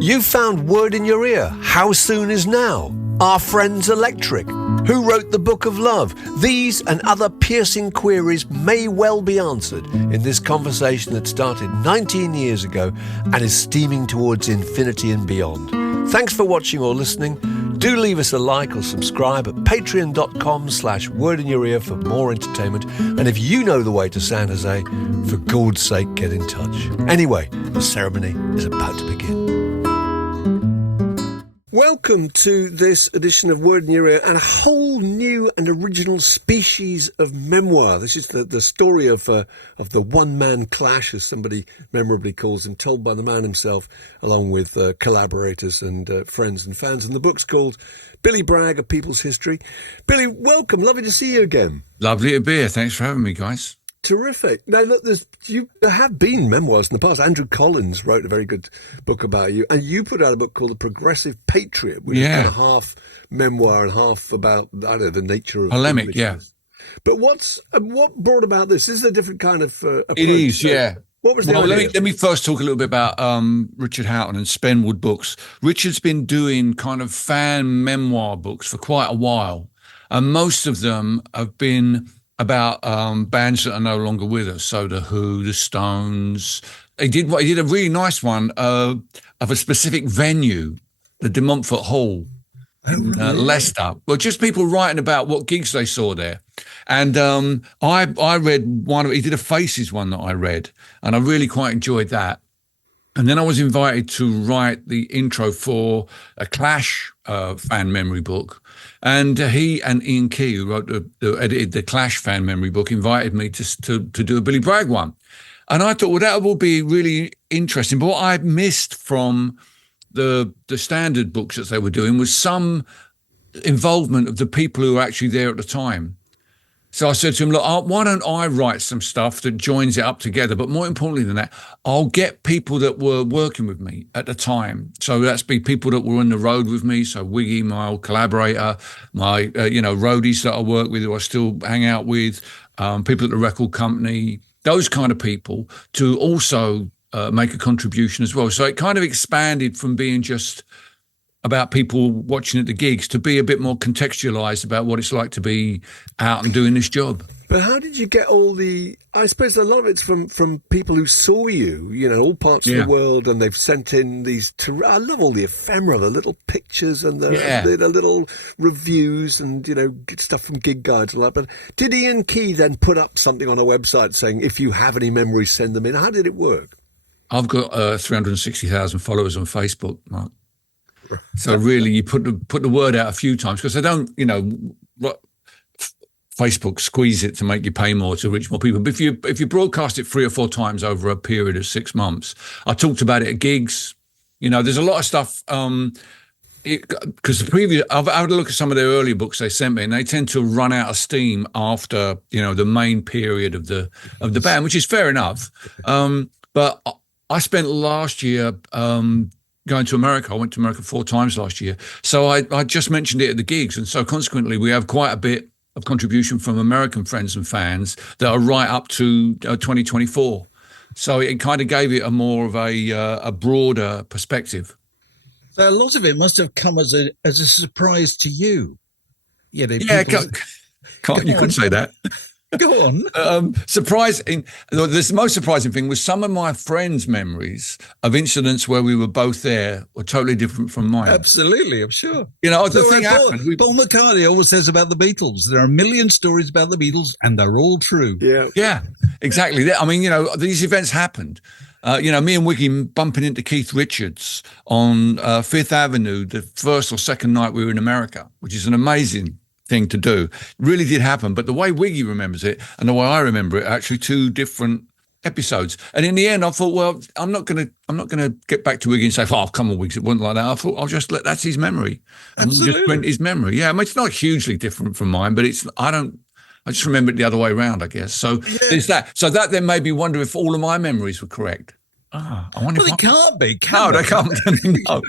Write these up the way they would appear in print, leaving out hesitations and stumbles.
You found Word in Your Ear. How soon is now? Are friends electric? Who wrote the Book of Love? These and other piercing queries may well be answered in this conversation that started 19 years ago and is steaming towards infinity and beyond. Thanks for watching or listening. Do leave us a like or subscribe at patreon.com/Word in Your Ear for more entertainment. And if you know the way to San Jose, for God's sake, get in touch. Anyway, the ceremony is about to begin. Welcome to this edition of Word in Your Ear and a whole new and original species of memoir. This is the story of the one-man clash, as somebody memorably calls him, told by the man himself, along with collaborators and friends and fans. And the book's called Billy Bragg, A People's History. Billy, welcome. Lovely to see you again. Lovely to be here. Thanks for having me, guys. Terrific. Now, look, there have been memoirs in the past. Andrew Collins wrote a very good book about you, and you put out a book called The Progressive Patriot, which is kind of half memoir and half about, I don't know, the nature of polemic, yeah. But what brought about this? Is it a different kind of approach? It is, yeah. What was the idea? Let me first talk a little bit about Richard Houghton and Spenwood Books. Richard's been doing kind of fan memoir books for quite a while, and most of them have been about bands that are no longer with us. So The Who, The Stones. He did a really nice one of a specific venue, the De Montfort Hall, Leicester. Well, just people writing about what gigs they saw there. And I read he did a Faces one that I read, and I really quite enjoyed that. And then I was invited to write the intro for a Clash fan memory book. And he and Ian Key, who edited the Clash fan memory book, invited me to do a Billy Bragg one. And I thought, well, that will be really interesting. But what I missed from the standard books that they were doing was some involvement of the people who were actually there at the time. So I said to him, look, why don't I write some stuff that joins it up together? But more importantly than that, I'll get people that were working with me at the time. So that's be people that were on the road with me. So Wiggy, my old collaborator, my, roadies that I work with, who I still hang out with, people at the record company, those kind of people to also make a contribution as well. So it kind of expanded from being just about people watching at the gigs to be a bit more contextualized about what it's like to be out and doing this job. But how did you get I suppose a lot of it's from people who saw you, all parts of the world, and they've sent in these, I love all the ephemera, the little pictures and the little reviews and, stuff from gig guides and all that. But did Ian Key then put up something on a website saying, if you have any memories, send them in? How did it work? I've got 360,000 followers on Facebook, Mark. So really, you put the word out a few times because they don't, Facebook squeeze it to make you pay more to reach more people. But if you broadcast it 3 or 4 times over a period of 6 months, I talked about it at gigs. There's a lot of stuff. Because I've had a look at some of their earlier books they sent me, and they tend to run out of steam after the main period of the band, which is fair enough. But I spent last year. Going to America. I went to America 4 times last year. So I just mentioned it at the gigs. And so consequently, we have quite a bit of contribution from American friends and fans that are right up to 2024. So it kind of gave it a more of a broader perspective. So a lot of it must have come as a surprise to you. You could say that. Go on. Surprising. The most surprising thing was some of my friends' memories of incidents where we were both there were totally different from mine. Absolutely, I'm sure. The thing happened. Paul McCartney always says about the Beatles, there are a million stories about the Beatles and they're all true. Yeah, exactly. I mean, these events happened. Me and Wiggy bumping into Keith Richards on 5th Avenue the first or second night we were in America, which is an amazing thing to do. It really did happen, but the way Wiggy remembers it and the way I remember it are actually 2 different episodes. And in the end, I thought, well, I'm not gonna get back to Wiggy and say, "Oh, come on, Wiggy, it wasn't like that." I thought I'll just that's his memory. And we'll just print his memory. Yeah, I mean, it's not hugely different from mine, but I just remember it the other way around, I guess. So there's that. So that then made me wonder if all of my memories were correct. I wonder. Well, they can't be. No, they can't. No.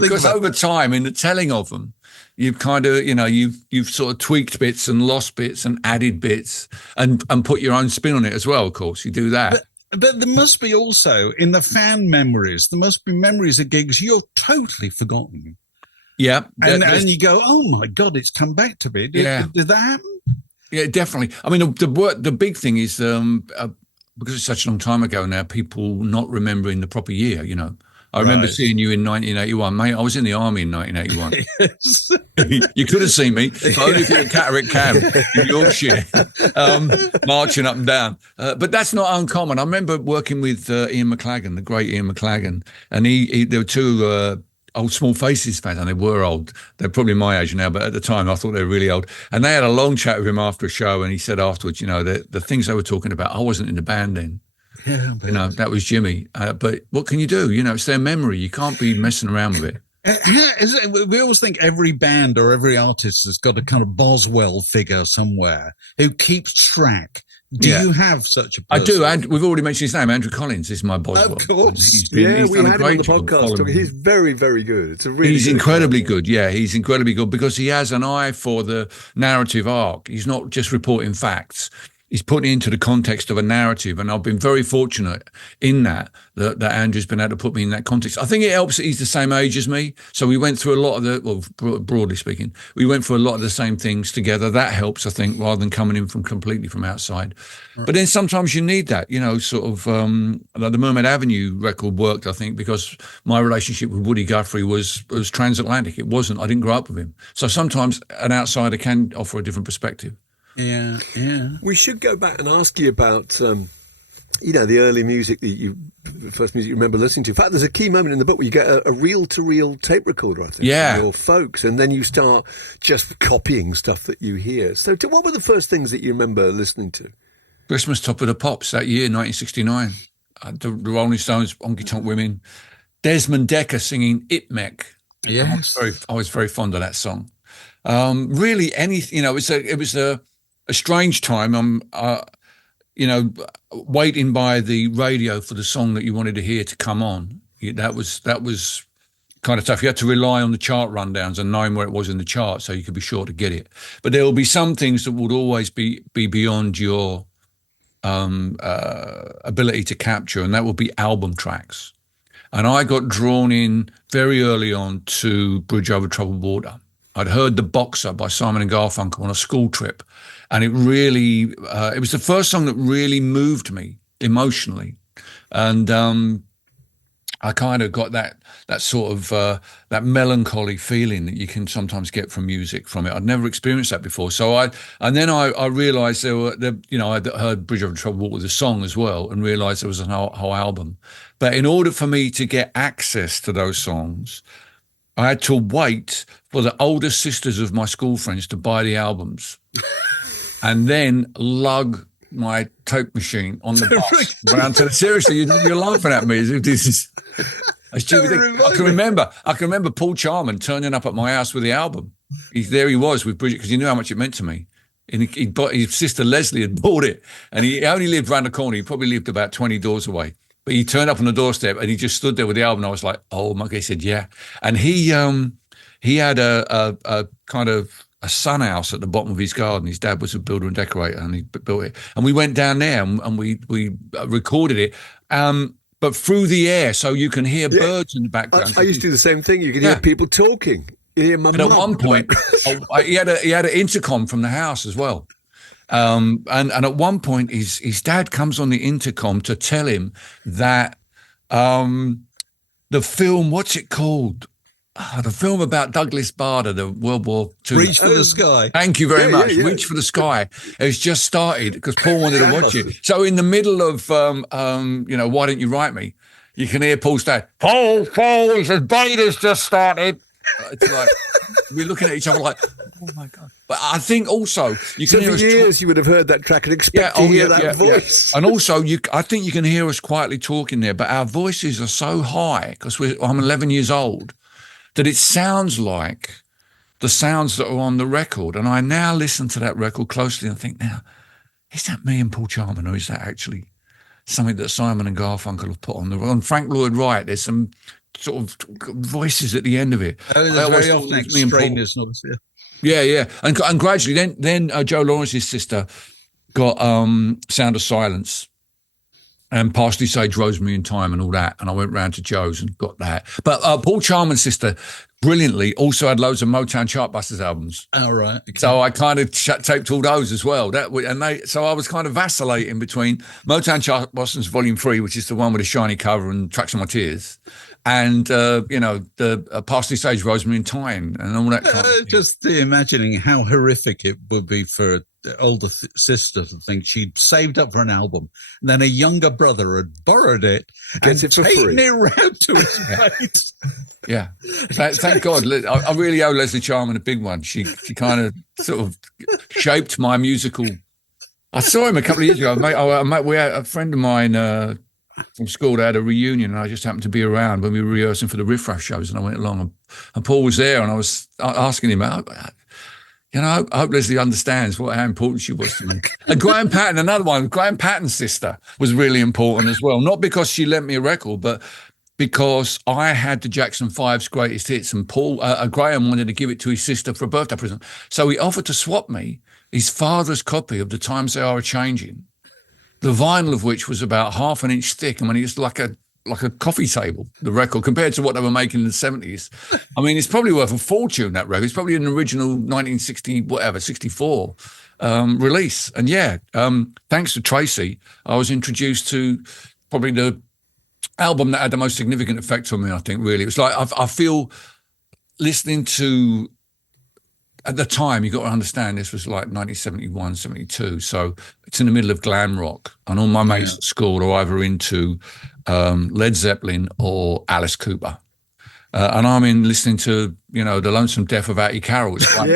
Because over time, in the telling of them, you've kind of, you've sort of tweaked bits and lost bits and added bits and put your own spin on it as well. Of course, you do that. But there must be also, in the fan memories, there must be memories of gigs you're totally forgotten. Yeah. And you go, oh my God, it's come back to me. Did that happen? Yeah, definitely. I mean, the big thing is because it's such a long time ago now, people not remembering the proper year, you know. I remember seeing you in 1981, mate. I was in the army in 1981. Yes. You could have seen me, but only if you're at Catterick Camp in Yorkshire, marching up and down. But that's not uncommon. I remember working with Ian McLagan, the great Ian McLagan, and there were two old Small Faces fans, and they were old. They're probably my age now, but at the time I thought they were really old. And they had a long chat with him after a show, and he said afterwards, you know, the things they were talking about, I wasn't in the band then. Yeah, you know, that was Jimmy. But what can you do? You know, it's their memory. You can't be messing around with it. We always think every band or every artist has got a kind of Boswell figure somewhere who keeps track. Do you have such a person? I do. And we've already mentioned his name. Andrew Collins is my Boswell. Of course. We had him on the podcast. He's very, very good. He's incredibly good. Yeah, he's incredibly good because he has an eye for the narrative arc. He's not just reporting facts. He's putting it into the context of a narrative, and I've been very fortunate in that Andrew's been able to put me in that context. I think it helps that he's the same age as me, so we went through a lot of broadly speaking, we went through a lot of the same things together. That helps, I think, rather than coming in completely from outside. Right. But then sometimes you need that, you know, sort of like the Mermaid Avenue record worked, I think, because my relationship with Woody Guthrie was transatlantic. It wasn't. I didn't grow up with him, so sometimes an outsider can offer a different perspective. Yeah. We should go back and ask you about, the early music first music you remember listening to. In fact, there's a key moment in the book where you get a reel-to-reel tape recorder, I think, from your folks, and then you start just copying stuff that you hear. So what were the first things that you remember listening to? Christmas Top of the Pops that year, 1969. The Rolling Stones, Honky Tonk Women. Desmond Dekker singing It Mech. Yes. I was very fond of that song. Really, anything, it was a strange time. Waiting by the radio for the song that you wanted to hear to come on. That was kind of tough. You had to rely on the chart rundowns and knowing where it was in the chart so you could be sure to get it. But there will be some things that would always be beyond your ability to capture, and that will be album tracks. And I got drawn in very early on to Bridge Over Troubled Water. I'd heard The Boxer by Simon and Garfunkel on a school trip, and it really, it was the first song that really moved me emotionally. And I kind of got that sort of, that melancholy feeling that you can sometimes get from music from it. I'd never experienced that before. So I realized I'd heard Bridge Over Troubled Water, the song as well, and realized there was a whole album. But in order for me to get access to those songs, I had to wait for the older sisters of my school friends to buy the albums and then lug my tape machine on the bus around to seriously, you're laughing at me as if this is a stupid thing. I can remember Paul Charman turning up at my house with the album. There he was with Bridget, because he knew how much it meant to me. And his sister Leslie had bought it, and he only lived around the corner. He probably lived about 20 doors away. But he turned up on the doorstep and he just stood there with the album. I was like, oh my God. He said, yeah. And he had a kind of a sun house at the bottom of his garden. His dad was a builder and decorator, and he built it. And we went down there and we recorded it, but through the air, so you can hear birds in the background. I used to do the same thing. You can hear people talking. You hear my mum. And at one point, he had an intercom from the house as well. And at one point, his dad comes on the intercom to tell him that the film, what's it called? The film about Douglas Bader, the World War II. Reach for the Sky. Thank you very much. Yeah. Reach for the Sky. It's just started because Paul wanted to watch it. So in the middle of, Why Don't You Write Me? You can hear Paul's dad, Paul, he says, Bader's just started. It's like, we're looking at each other like, oh my God. But I think also you can hear us. For years you would have heard that track and expect to hear that voice. Yeah. And also, I think you can hear us quietly talking there, but our voices are so high because I'm 11 years old that it sounds like the sounds that are on the record. And I now listen to that record closely and think, now, is that me and Paul Charman, or is that actually something that Simon and Garfunkel have put on the record? And Frank Lloyd Wright, there's some sort of voices at the end of it. Oh, there's very often extraneous noise, yeah. Yeah. And gradually, then Joe Lawrence's sister got Sound of Silence. and Parsley, Sage, Rosemary and Thyme and all that. And I went round to Joe's and got that. But Paul Charman's sister, brilliantly, also had loads of Motown Chartbusters albums. Oh, right. Okay. So I kind of taped all those as well. So I was kind of vacillating between Motown Chartbusters Volume 3, which is the one with a shiny cover and Tracks on My Tears, and the Parsley, Sage, Rosemary and Thyme and all that kind of thing. Just imagining how horrific it would be for the older sister to think she'd saved up for an album, and then a younger brother had borrowed it and taken it round to his mate. Yeah, thank God. I really owe Leslie Charman a big one. She kind of sort of shaped my musical. I saw him a couple of years ago. We had a friend of mine from school. They had a reunion, and I just happened to be around when we were rehearsing for the Riff Raff shows, and I went along, and Paul was there, and I was asking him out. I hope Leslie understands how important she was to me. And Graham Patton, another one, Graham Patton's sister was really important as well. Not because she lent me a record, but because I had the Jackson 5's greatest hits, and Graham wanted to give it to his sister for a birthday present. So he offered to swap me his father's copy of The Times They Are A-Changing, the vinyl of which was about half an inch thick. I mean, it's like a coffee table, the record, compared to what they were making in the 70s. I mean, it's probably worth a fortune, that record. It's probably an original 1964 release. And thanks to Tracy, I was introduced to probably the album that had the most significant effect on me, I think, really. It was like, I feel listening to, at the time, you got to understand, this was like 1971, 72. So it's in the middle of glam rock. And all my mates at school are either into Led Zeppelin or Alice Cooper. And I'm listening to, the Lonesome Death of Hattie Carroll. It's like,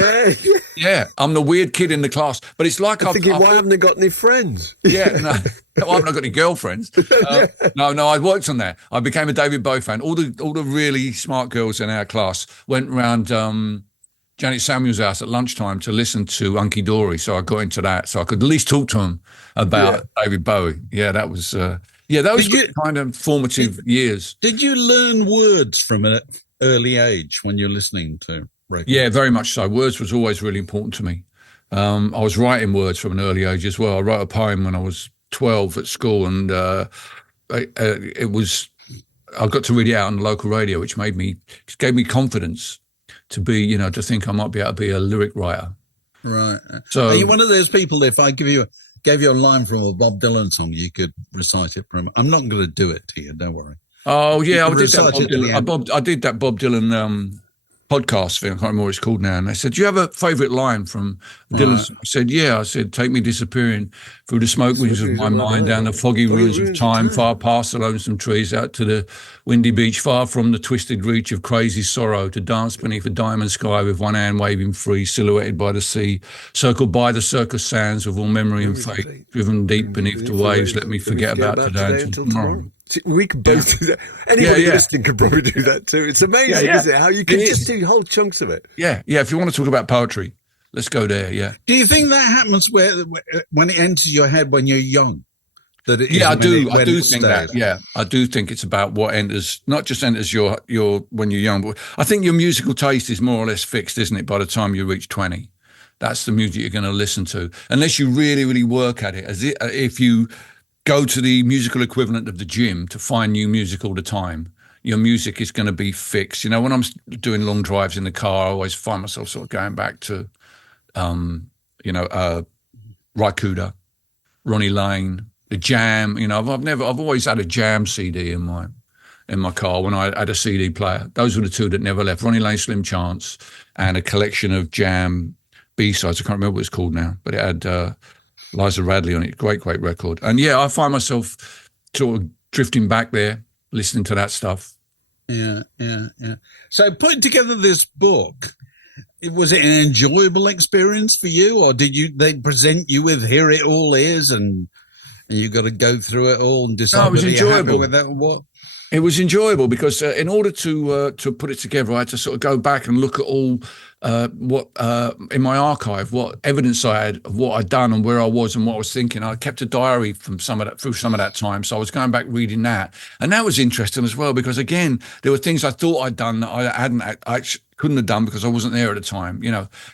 yeah, I'm the weird kid in the class. But it's like I'm thinking, why haven't I got any friends? Yeah, no, I haven't got any girlfriends. No, I worked on that. I became a David Bowie fan. All the really smart girls in our class went round Janet Samuel's house at lunchtime to listen to Hunky Dory. So I got into that, so I could at least talk to them about David Bowie. Yeah, that was those were kind of formative years. Did you learn words from an early age when you're listening to records? Yeah, very much so. Words was always really important to me. I was writing words from an early age as well. I wrote a poem when I was 12 at school, and I got to read it out on the local radio, which gave me confidence to be, to think I might be able to be a lyric writer. Right. So, are you one of those people, if I gave you a line from a Bob Dylan song, you could recite it from? I'm not going to do it to you, don't worry. Oh, yeah, I did that Bob Dylan podcast thing. I can't remember what it's called now. And they said, do you have a favourite line from Dylan? I said, yeah. I said, take me disappearing through the smoke rings of my mind, down the foggy ruins of time, far past the lonesome trees, out to the windy beach, far from the twisted reach of crazy sorrow, to dance beneath a diamond sky with one hand waving free, silhouetted by the sea, circled by the circus sands of all memory and fate, driven deep beneath the waves, let me forget about today until tomorrow. We could both do that. Anybody listening could probably do that too. It's amazing, isn't it? How you can just do whole chunks of it. Yeah. If you want to talk about poetry, let's go there. Yeah. Do you think that happens when it enters your head when you're young? I do think that. Yeah, I do think it's about what enters, not just enters your when you're young, but I think your musical taste is more or less fixed, isn't it? By the time you reach 20, that's the music you're going to listen to, unless you really, really work at it. If you go to the musical equivalent of the gym to find new music all the time, your music is going to be fixed. When I'm doing long drives in the car, I always find myself sort of going back to, Rykuda, Ronnie Lane, the Jam. I've always had a Jam CD in my car when I had a CD player. Those were the two that never left: Ronnie Lane, Slim Chance, and a collection of Jam B-sides. I can't remember what it's called now, but it had Liza Radley on it. Great record. And I find myself sort of drifting back there, listening to that stuff. Yeah. So putting together this book, was it an enjoyable experience for you, or did they present you with here it all is, and you got to go through it all and decide? No, it was enjoyable. With that or what? It was enjoyable because in order to put it together, I had to sort of go back and look at all what in my archive, what evidence I had of what I'd done and where I was and what I was thinking. I kept a diary through some of that time, so I was going back reading that, and that was interesting as well because again, there were things I thought I'd done that I couldn't have done because I wasn't there at the time.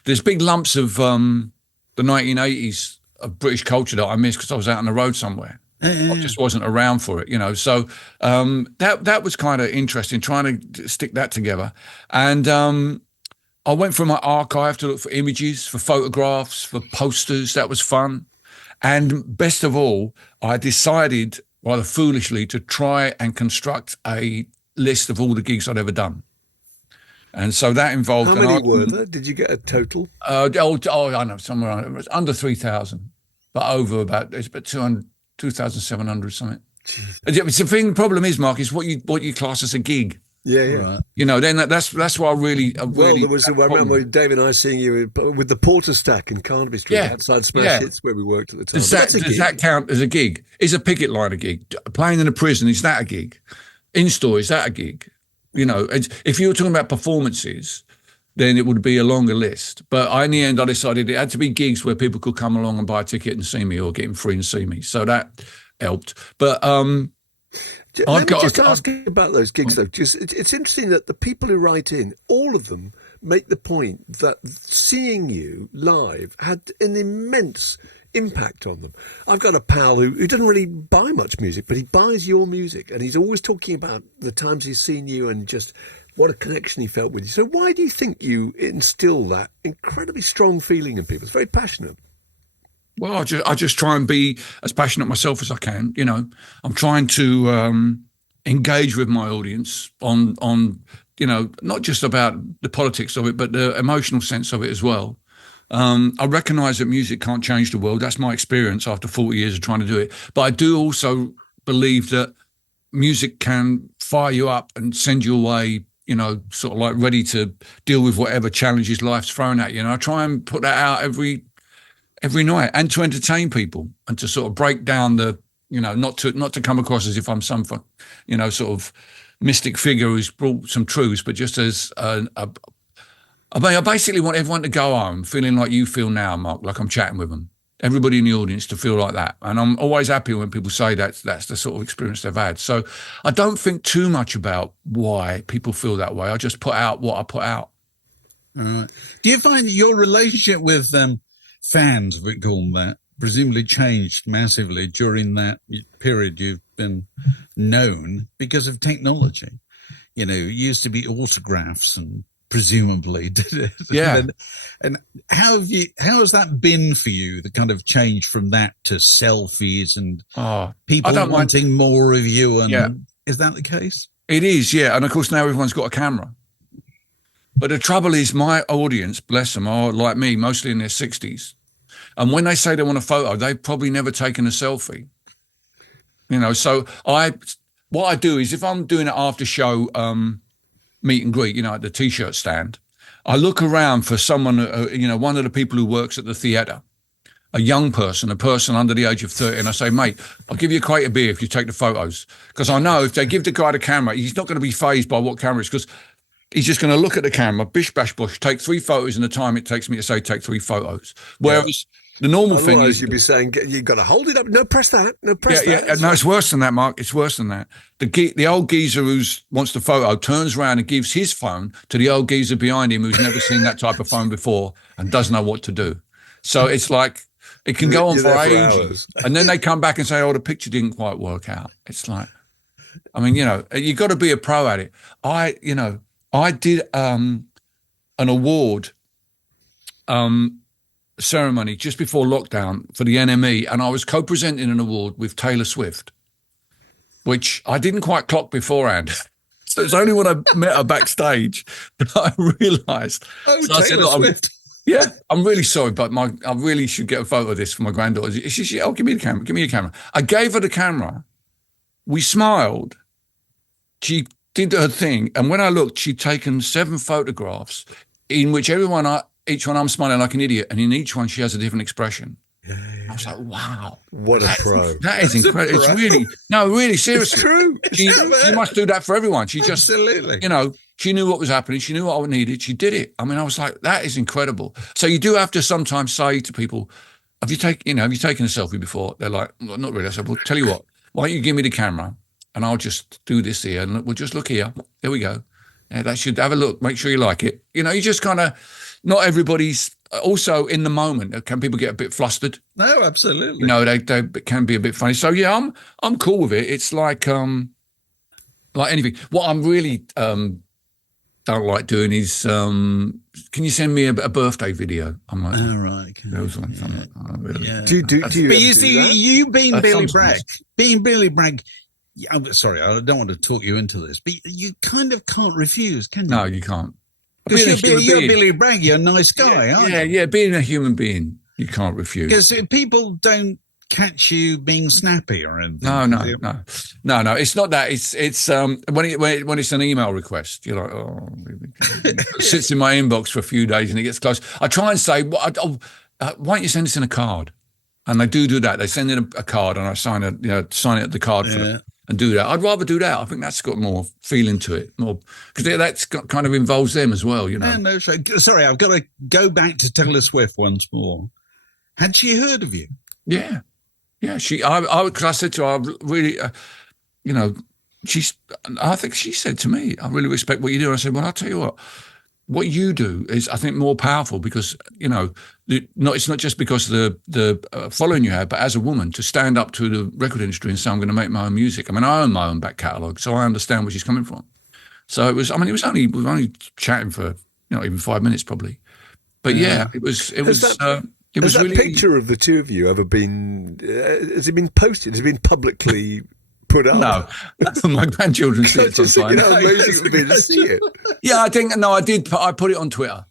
There's big lumps of the 1980s of British culture that I missed because I was out on the road somewhere. I just wasn't around for it, you know. So that was kind of interesting, trying to stick that together. And I went through my archive to look for images, for photographs, for posters. That was fun. And best of all, I decided, rather foolishly, to try and construct a list of all the gigs I'd ever done. And so that involved... How many were there? Did you get a total? I know, somewhere around, it was under 3,000, but over it's about 2,700 something. It's the thing. Problem is, Mark, is what you class as a gig. Yeah. Right. You know, then that's why I really. Well, there was. I remember Dave and I seeing you with the Porter Stack in Carnaby Street outside Smash Hits, where we worked at the time. Does that count as a gig? Is a picket line a gig? Playing in a prison, is that a gig? In store, is that a gig? You know, if you were talking about performances, then it would be a longer list. But in the end, I decided it had to be gigs where people could come along and buy a ticket and see me, or get them free and see me. So that helped. But let me just ask you about those gigs, though. It's interesting that the people who write in, all of them make the point that seeing you live had an immense impact on them. I've got a pal who doesn't really buy much music, but he buys your music, and he's always talking about the times he's seen you and just what a connection he felt with you. So why do you think you instill that incredibly strong feeling in people? It's very passionate. Well, I just try and be as passionate myself as I can. You know, I'm trying to engage with my audience on you know, not just about the politics of it, but the emotional sense of it as well. I recognise that music can't change the world. That's my experience after 40 years of trying to do it. But I do also believe that music can fire you up and send you away, you know, sort of like ready to deal with whatever challenges life's thrown at you. And I try and put that out every night, and to entertain people, and to sort of break down the, you know, not to come across as if I'm some, you know, sort of mystic figure who's brought some truths, but just as I basically want everyone to go home feeling like you feel now, Mark, like I'm chatting with them. Everybody in the audience to feel like that. And I'm always happy when people say that's the sort of experience they've had. So I don't think too much about why people feel that way. I just put out what I put out. All right. Do you find your relationship with fans, we call them that, presumably changed massively during that period you've been known because of technology? You know, it used to be autographs and presumably did it. Yeah. And how has that been for you, the kind of change from that to selfies and people wanting more of you? And is that the case? It is, yeah. And of course now everyone's got a camera. But the trouble is my audience, bless them, are like me, mostly in their 60s. And when they say they want a photo, they've probably never taken a selfie. You know, so what I do is if I'm doing an after show meet and greet, you know, at the T-shirt stand, I look around for someone, you know, one of the people who works at the theatre, a young person, a person under the age of 30, and I say, mate, I'll give you a crate of beer if you take the photos. Because I know if they give the guy the camera, he's not going to be fazed by what camera it is, because he's just going to look at the camera, bish, bash, bosh, take 3 photos in the time it takes me to say take 3 photos. Whereas the normal thing is... you'd be saying, you've got to hold it up. No, press that. No, press that. Yeah, no, it's worse than that, Mark. It's worse than that. The old geezer who wants the photo turns around and gives his phone to the old geezer behind him who's never seen that type of phone before and doesn't know what to do. So it's like, it can go on for ages. And then they come back and say, the picture didn't quite work out. It's like, I mean, you know, you've got to be a pro at it. I did an award ceremony just before lockdown for the NME, and I was co-presenting an award with Taylor Swift, which I didn't quite clock beforehand. So it's only when I met her backstage that I realised. Taylor Swift. Yeah, I'm really sorry, but I really should get a photo of this for my granddaughter. She said, give me the camera, give me a camera. I gave her the camera. We smiled. She did her thing, and when I looked, she'd taken 7 photographs in which each one I'm smiling like an idiot, and in each one she has a different expression. Yeah. I was like, wow. What a pro. That is incredible. It's really, seriously. It's true. She must do that for everyone. She just, absolutely, you know, she knew what was happening. She knew what I needed. She did it. I mean, I was like, that is incredible. So you do have to sometimes say to people, have you taken a selfie before? They're like, well, not really. I said, well, tell you what, why don't you give me the camera and I'll just do this here and we'll just look here. There we go. Yeah, that should have a look. Make sure you like it. You know, you just kind of, not everybody's also in the moment, can people get a bit flustered? No, absolutely. You know, they can be a bit funny. So yeah, I'm cool with it. It's like anything. What I'm really don't like doing is can you send me a birthday video? I'm like, oh, right. Okay. Those ones. I'm like, oh, really? Yeah. Do you but you see, that? you being Billy sometimes. Bragg, I'm sorry, I don't want to talk you into this, but you kind of can't refuse, can you? No, you can't. Because you're Billy Bragg, you're a nice guy, aren't you? Yeah, being a human being, you can't refuse. Because people don't catch you being snappy or anything. No. It's not that. It's when it's an email request, you're like, oh, it sits in my inbox for a few days and it gets close. I try and say, why don't you send this in a card? And they do that. They send in a card and I sign it at the card for them and do that. I'd rather do that. I think that's got more feeling to it, more because that's kind of involves them as well, you know. Yeah, no, sorry, I've got to go back to Taylor Swift once more. Had she heard of you? Yeah. Because I said to her, I really, you know, I think she said to me, I really respect what you do. I said, well, I'll tell you what you do is, I think, more powerful because, you know, it's not just because of the following you have, but as a woman to stand up to the record industry and say, I'm going to make my own music. I mean, I own my own back catalogue, so I understand where she's coming from. So we were only chatting for, you know, even 5 minutes probably. But yeah, it was Has that really, picture of the two of you ever been? Has it been posted? Has it been publicly put up? No, my grandchildren see it sometimes. How amazing it would be to see it. Yeah, I think I did. I put it on Twitter.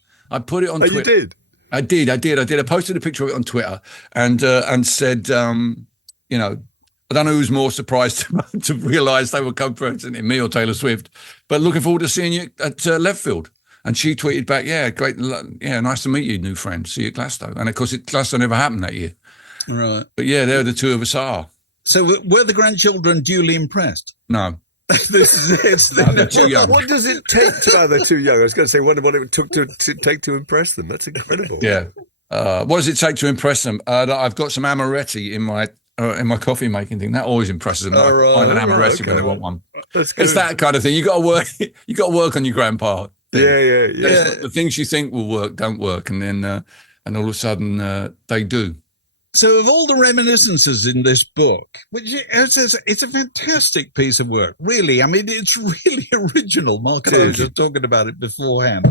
Twitter. You did? I did. I posted a picture of it on Twitter and said, you know, I don't know who's more surprised to realise they were co-presenting me or Taylor Swift, but looking forward to seeing you at Left Field. And she tweeted back, yeah, great, yeah, nice to meet you, new friend. See you at Glasgow. And of course, Glasgow never happened that year. Right. But yeah, there the two of us are. So were the grandchildren duly impressed? No. They're too young. What does it take they're too young? I was going to say, what it took to take to impress them. That's incredible. Yeah. What does it take to impress them? I've got some amaretti in my coffee making thing. That always impresses them. I find an amaretti when they want one. It's that kind of thing. You got to work on your grandpa. Yeah. The things you think will work don't work, and then and all of a sudden they do. So, of all the reminiscences in this book, which it's a fantastic piece of work, really. I mean, it's really original. Mark and I were just talking about it beforehand.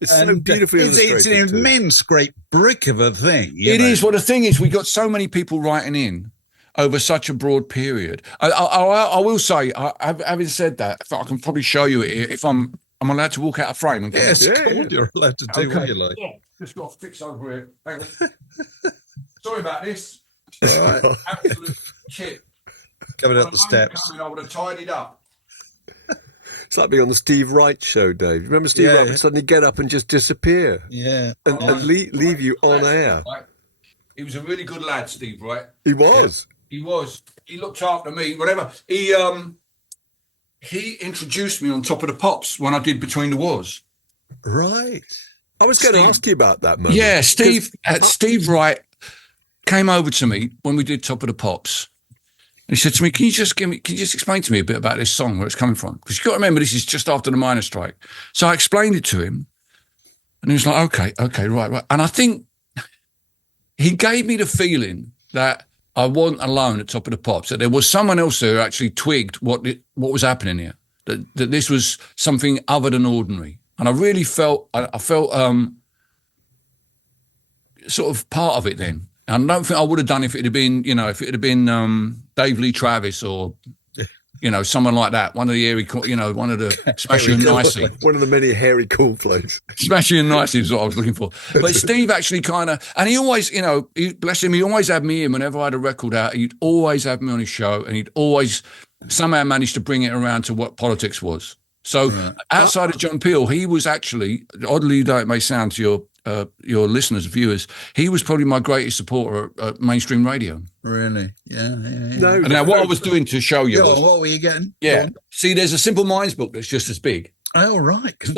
It's so beautifully illustrated. It's an immense, great brick of a thing. It is. Well, the thing is, we got so many people writing in over such a broad period. I will say, having said that, I can probably show you it if I'm allowed to walk out of frame. And yes, you're allowed to do what you like. Yeah, just got to fix over here. Hang on. Sorry about this. Right. Absolute shit. Coming up the steps. I would have tidied up. It's like being on the Steve Wright show, Dave. Remember Steve Wright would suddenly get up and just disappear? Yeah. And leave you on air. He was a really good lad, Steve Wright. He was. Yeah, he was. He looked after me, whatever. He introduced me on Top of the Pops when I did Between the Wars. Right. I was going to ask you about that moment. Yeah, Steve Wright came over to me when we did Top of the Pops. And he said to me, can you just explain to me a bit about this song, where it's coming from? Because you've got to remember, this is just after the miners' strike. So I explained it to him, and he was like, okay, right. And I think he gave me the feeling that I wasn't alone at Top of the Pops, that there was someone else there who actually twigged what was happening here, that this was something other than ordinary. And I really felt, sort of part of it then. And I don't think I would have done if it had been, Dave Lee Travis or, someone like that. One of the one of the Smashy and Nicey. One of the many hairy cornflakes. Smashy and Nicey is what I was looking for. But Steve actually and he always, bless him, he always had me in whenever I had a record out. He'd always have me on his show, and he'd always somehow managed to bring it around to what politics was. So outside of John Peel, he was actually, oddly though it may sound to your listeners, viewers, he was probably my greatest supporter at mainstream radio. Really? Yeah. No, and now what I was doing to show you was, what were you getting? Yeah. See, there's a Simple Minds book that's just as big. Oh, right. It's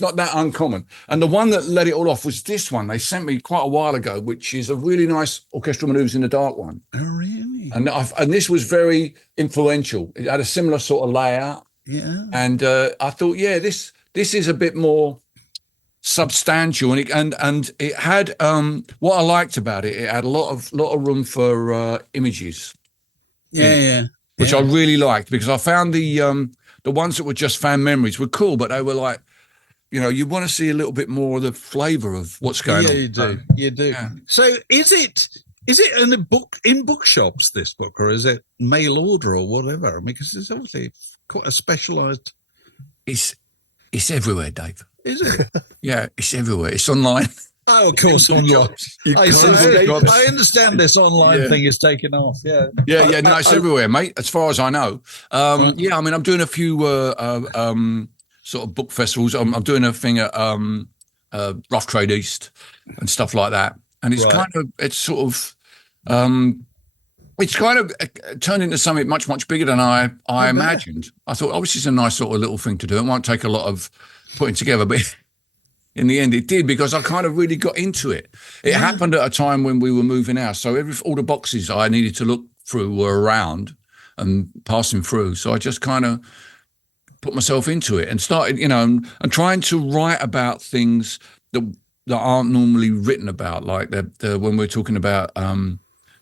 not that uncommon. And the one that let it all off was this one they sent me quite a while ago, which is a really nice Orchestral Manoeuvres in the Dark one. Oh, really? And this was very influential. It had a similar sort of layout. Yeah. And I thought, this is a bit more, substantial, and it had what I liked about it. It had a lot of room for images. Yeah. Which I really liked, because I found the ones that were just fan memories were cool, but they were like, you want to see a little bit more of the flavour of what's going on. You do. Yeah. So is it in bookshops, this book, or is it mail order or whatever? I mean, because it's obviously quite a specialised. It's everywhere, Dave. Is it? Yeah, it's everywhere. It's online. Oh, of course, online. I understand this online thing is taking off. Yeah. Yeah. No, it's everywhere, mate. As far as I know. Right. Yeah, I mean, I'm doing a few sort of book festivals. I'm doing a thing at Rough Trade East and stuff like that. And it's it's kind of turned into something much, much bigger than I imagined. I thought, this is a nice sort of little thing to do. It won't take a lot of putting together, but in the end it did, because I kind of really got into it. It happened at a time when we were moving out. So all the boxes I needed to look through were around and passing through. So I just kind of put myself into it and started, and trying to write about things that aren't normally written about, like when we're talking about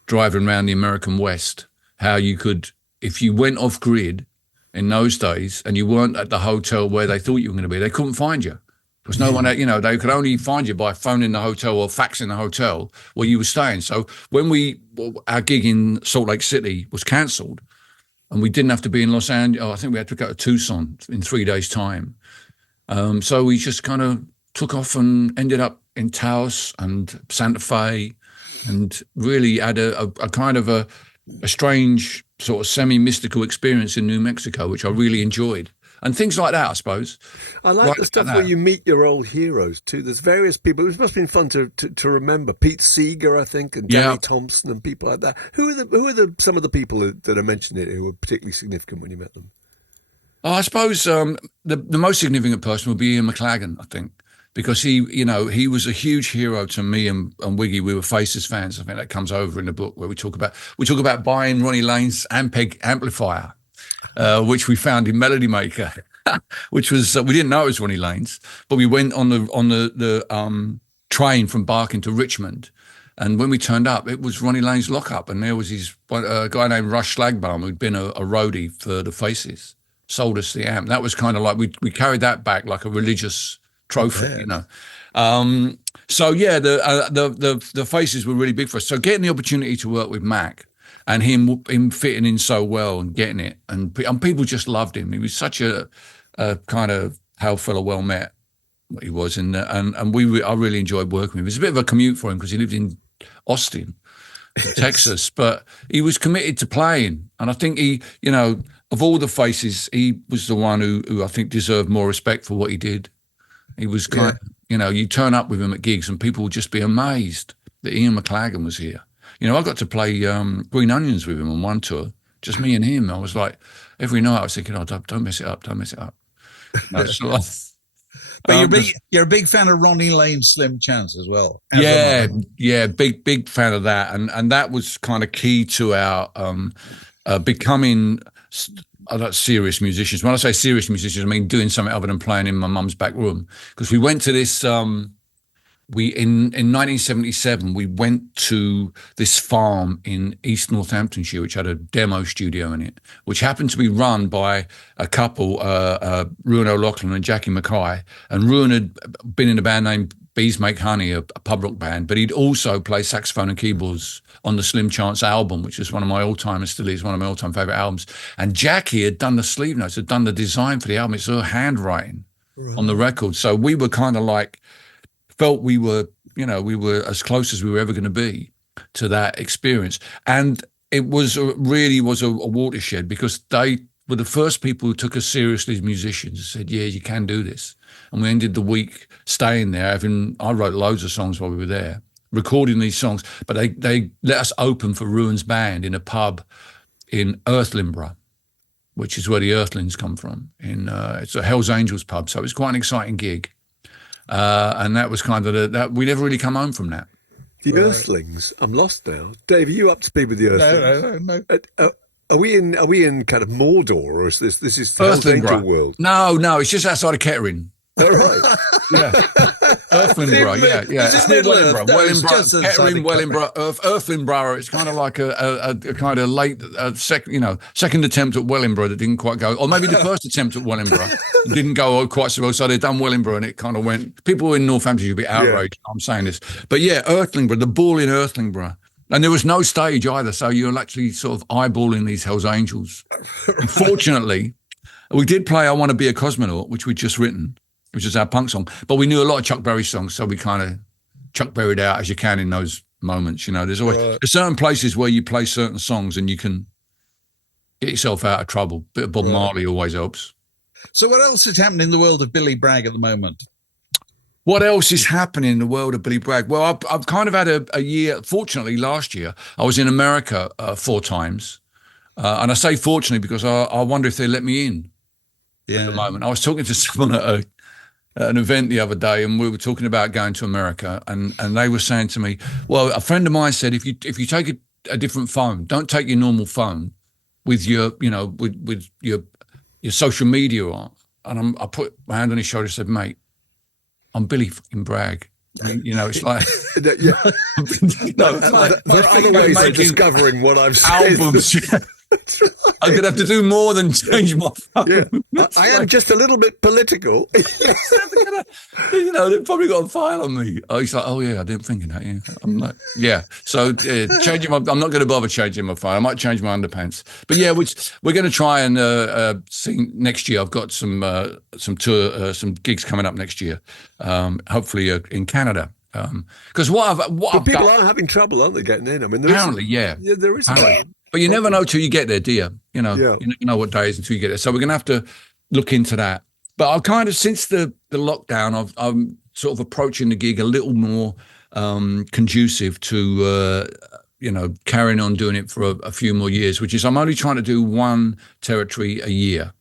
driving around the American West, how you could, if you went off grid in those days and you weren't at the hotel where they thought you were going to be, they couldn't find you. Because no one, they could only find you by phoning the hotel or faxing the hotel where you were staying. So when our gig in Salt Lake City was cancelled and we didn't have to be in Los Angeles, I think we had to go to Tucson in 3 days' time. So we just kind of took off and ended up in Taos and Santa Fe, and really had a kind of a strange sort of semi-mystical experience in New Mexico, which I really enjoyed. And things like that, I suppose. I like the stuff where you meet your old heroes too. There's various people. It must have been fun to remember. Pete Seeger, I think, and Danny Thompson and people like that. Who are some of the people that are mentioned here who were particularly significant when you met them? Oh, I suppose the most significant person would be Ian McLagan, I think, because he was a huge hero to me and Wiggy. We were Faces fans. I think that comes over in the book where we talk about buying Ronnie Lane's Ampeg amplifier, which we found in Melody Maker, which was we didn't know it was Ronnie Lane's, but we went on the train from Barking to Richmond, and when we turned up, it was Ronnie Lane's lockup, and there was a guy named Rush Slagbaum who'd been a roadie for the Faces, sold us the amp. That was kind of like we carried that back like a religious trophy, So yeah, the Faces were really big for us. So getting the opportunity to work with Mac and him fitting in so well and getting it, and people just loved him. He was such a kind of hail fella well met. He was, and I really enjoyed working with him. It was a bit of a commute for him because he lived in Austin, Texas, but he was committed to playing, and I think he, of all the Faces, he was the one who I think deserved more respect for what he did. He was kind of, you turn up with him at gigs and people would just be amazed that Ian McLagan was here. I got to play Green Onions with him on one tour, just me and him. I was like, every night I was thinking, don't mess it up, don't mess it up. But you're a big fan of Ronnie Lane's Slim Chance as well. Yeah, big fan of that. And that was kind of key to our becoming serious musicians. When I say serious musicians, I mean doing something other than playing in my mum's back room. Because we went to this, in 1977, we went to this farm in East Northamptonshire, which had a demo studio in it, which happened to be run by a couple, Ruan O'Loughlin and Jackie Mackay. And Ruan had been in a band named Bees Make Honey, a pub rock band, but he'd also play saxophone and keyboards on the Slim Chance album, which is one of my all-time, and still is one of my all-time favourite albums. And Jackie had done the sleeve notes, had done the design for the album. It's her handwriting on the record. So we were kind of like, felt we were as close as we were ever going to be to that experience. And it was a watershed, because they were the first people who took us seriously as musicians and said, yeah, you can do this. And we ended the week staying there. I wrote loads of songs while we were there, recording these songs, but they let us open for Ruan's band in a pub in Earthlinborough, which is where the Earthlings come from. It's a Hell's Angels pub, so it was quite an exciting gig. And that was kind of that we never really come home from that. The Earthlings, I'm lost now. Dave, are you up to speed with the Earthlings? No. Are we in kind of Mordor, or is this is Hell's Angel world? No, it's just outside of Kettering. All right. Yeah. Earthlinborough, yeah. Is it It's near Middle Wellingborough. Earth? No, it's just Wellingborough, outside Kettering, of Carroll. Wellingborough, Earthlinborough. It's kind of like a kind of late, second attempt at Wellingborough that didn't quite go, or maybe the first attempt at Wellingborough didn't go quite so well. So they'd done Wellingborough and it kind of went. People in Northampton would be outraged. I'm saying this, but yeah, Earthlinborough, the ball in Earthlinborough. And there was no stage either, so you're actually sort of eyeballing these Hells Angels. Unfortunately, we did play "I Want to Be a Cosmonaut," which we'd just written, which is our punk song. But we knew a lot of Chuck Berry songs, so we kind of Chuck Berry'd out as you can in those moments. There's always there's certain places where you play certain songs and you can get yourself out of trouble. Bit of Bob Marley always helps. So what else is happening in the world of Billy Bragg at the moment? What else is happening in the world of Billy Bragg? Well, I've kind of had a year. Fortunately, last year I was in America 4 times, and I say fortunately because I wonder if they let me in. Yeah. At the moment, I was talking to someone at an event the other day, and we were talking about going to America, and they were saying to me, "Well, a friend of mine said if you take a different phone, don't take your normal phone with your with your social media on." And I put my hand on his shoulder and said, "Mate, I'm Billy fucking Bragg." It's like, There's other ways of discovering what I've said. albums. I'm going to have to do more than change my phone. Yeah. I am just a little bit political. They've probably got a file on me. Oh, he's like, oh yeah, I didn't think of that. Yeah, I'm like, yeah. So changing I'm not going to bother changing my phone. I might change my underpants. But yeah, we're going to try and sing next year. I've got some tour, some gigs coming up next year. Hopefully in Canada. Because what people are having trouble, aren't they, getting in? I mean, apparently, yeah, there is. But you never know till you get there, do you? You Yeah. never know what day it is until you get there. So we're going to have to look into that. But I've kind of, since the lockdown, I'm sort of approaching the gig a little more conducive to, carrying on doing it for a few more years, which is I'm only trying to do one territory a year.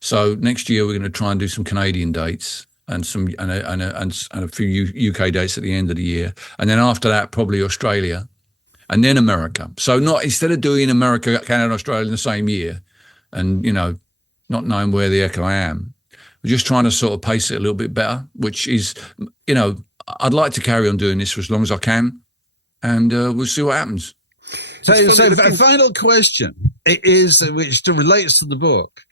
So next year we're going to try and do some Canadian dates and a few UK dates at the end of the year. And then after that, probably Australia. And then America. So instead of doing America, Canada, Australia in the same year and, not knowing where the heck I am, we're just trying to sort of pace it a little bit better, which is, I'd like to carry on doing this for as long as I can and we'll see what happens. So a final question is, which relates to the book.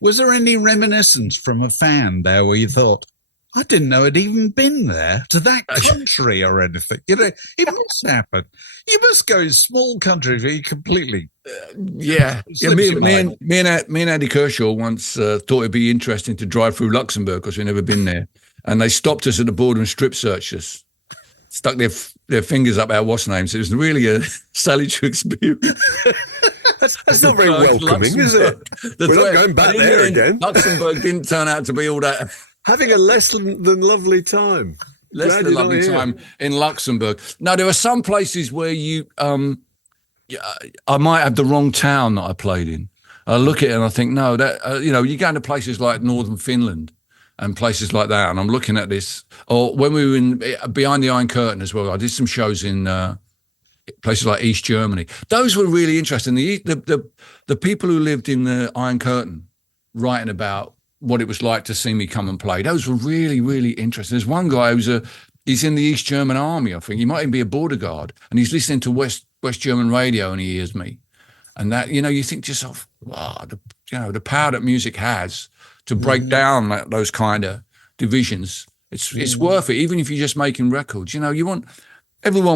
Was there any reminiscence from a fan there where you thought, I didn't know it'd even been there to that country or anything? It must happen. You must go in small countries where you completely. Me and Andy Kershaw once thought it'd be interesting to drive through Luxembourg because we've never been there, and they stopped us at the border and strip searched us, stuck their fingers up our what's names. It was really a salutary experience. That's not very welcoming, is it? We're not going back there again. Luxembourg didn't turn out to be all that. Having a less than lovely time. Less than lovely time in Luxembourg. No, there are some places where I might have the wrong town that I played in. I look at it and I think, no, that you go into places like northern Finland and places like that, and I'm looking at this. Or when we were in behind the Iron Curtain as well, I did some shows in places like East Germany. Those were really interesting. The people who lived in the Iron Curtain writing about what it was like to see me come and play. Those were really, really interesting. There's one guy he's in the East German army, I think. He might even be a border guard, and he's listening to West German radio and he hears me. And that, you think to yourself, wow, the power that music has to break down those kind of divisions. It's worth it, even if you're just making records. Everyone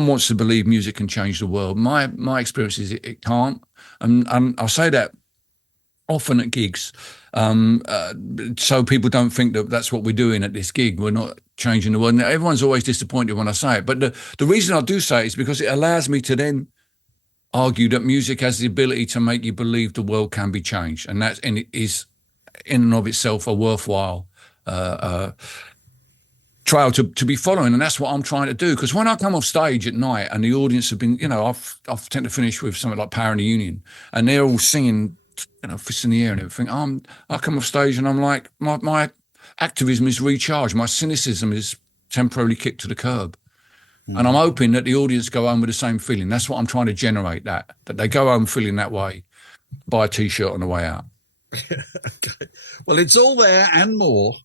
wants to believe music can change the world. My experience is it can't. And I say that often at gigs. So people don't think that that's what we're doing at this gig. We're not changing the world. Now, everyone's always disappointed when I say it. But the reason I do say it is because it allows me to then argue that music has the ability to make you believe the world can be changed. And it is in and of itself a worthwhile trail to be following. And that's what I'm trying to do. Because when I come off stage at night and the audience have been, I've tend to finish with something like Power in the Union, and they're all singing, fists in the air and everything. I come off stage and I'm like, my activism is recharged. My cynicism is temporarily kicked to the curb. And I'm hoping that the audience go home with the same feeling. That's what I'm trying to generate, that they go home feeling that way, buy a T-shirt on the way out. Okay. Well, it's all there and more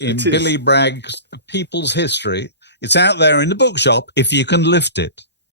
in Billy Bragg's People's History. It's out there in the bookshop if you can lift it.